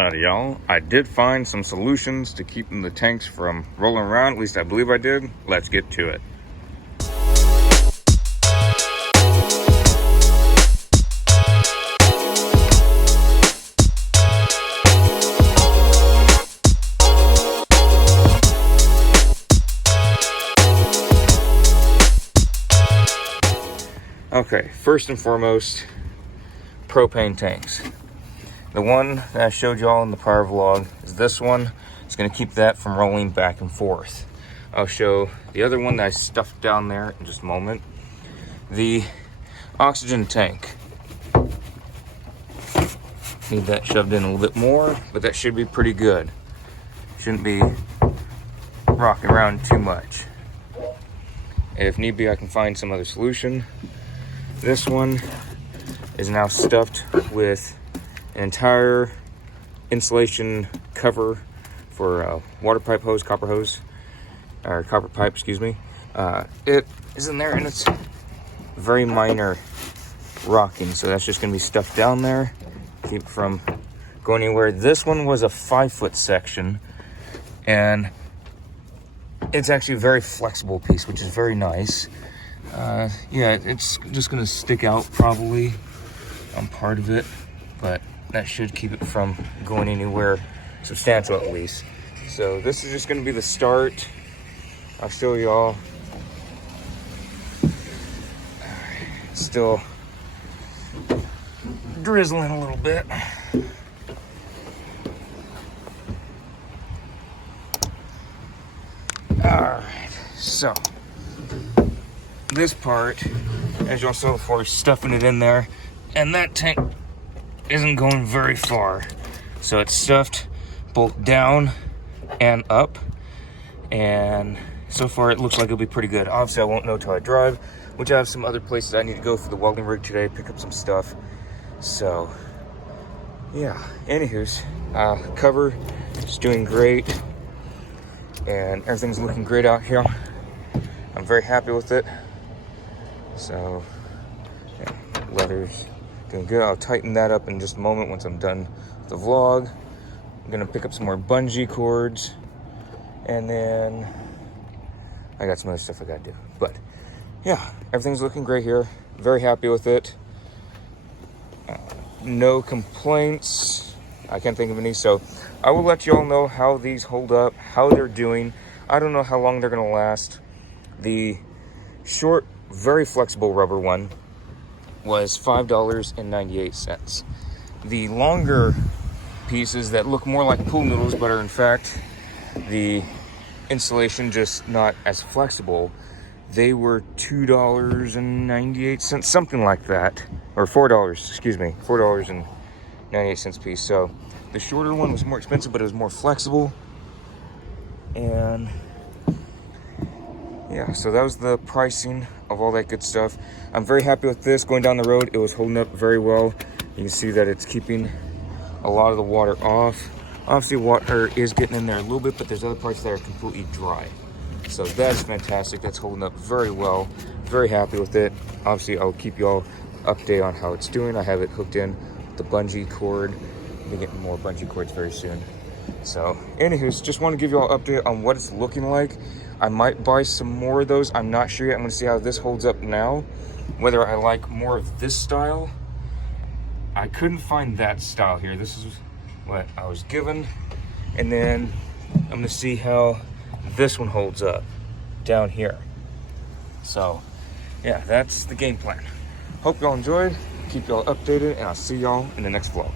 Howdy y'all, I did find some solutions to keeping the tanks from rolling around, at least I believe I did. Let's get to it. Okay, first and foremost, propane tanks. The one that I showed y'all in the prior vlog is this one. It's going to keep that from rolling back and forth. I'll show the other one that I stuffed down there in just a moment. The oxygen tank. Need that shoved in a little bit more, but that should be pretty good. Shouldn't be rocking around too much. If need be, I can find some other solution. This one is now stuffed with an entire insulation cover for water pipe hose, copper pipe, excuse me. It is in there and it's very minor rocking, so that's just going to be stuffed down there, keep it from going anywhere. This one was a 5-foot section, and it's actually a very flexible piece, which is very nice. Yeah, it's just going to stick out probably on part of it, but that should keep it from going anywhere substantial at least. So this is just going to be the start. I'll show y'all. Still drizzling a little bit. Alright, so this part, as y'all saw before, stuffing it in there, and that tank isn't going very far, so it's stuffed both down and up, and so far it looks like it'll be pretty good. Obviously I won't know till I drive, which I have some other places I need to go for the welding rig today, pick up some stuff. So yeah, anywho's, cover is doing great and everything's looking great out here. I'm very happy with it. So yeah, leather's doing good. I'll tighten that up in just a moment once I'm done with the vlog. I'm gonna pick up some more bungee cords, and then I got some other stuff I gotta do. But yeah, everything's looking great here. Very happy with it. No complaints. I can't think of any. So I will let you all know how these hold up, how they're doing. I don't know how long they're gonna last. The short, very flexible rubber one was $5.98. The longer pieces that look more like pool noodles but are in fact the insulation just not as flexible, they were $2.98, something like that, or $4, excuse me, $4.98 piece. So the shorter one was more expensive, but it was more flexible. And yeah, so that was the pricing of all that good stuff. I'm very happy with this. Going down the road, it was holding up very well. You can see that it's keeping a lot of the water off. Obviously, water is getting in there a little bit, but there's other parts that are completely dry. So that's fantastic. That's holding up very well. Very happy with it. Obviously, I'll keep you all updated on how it's doing. I have it hooked in with the bungee cord. I'll be getting more bungee cords very soon. So, anywho's, just want to give you all an update on what it's looking like. I might buy some more of those. I'm not sure yet. I'm going to see how this holds up now. Whether I like more of this style. I couldn't find that style here. This is what I was given. And then I'm going to see how this one holds up down here. So, yeah, that's the game plan. Hope y'all enjoyed. Keep y'all updated. And I'll see y'all in the next vlog.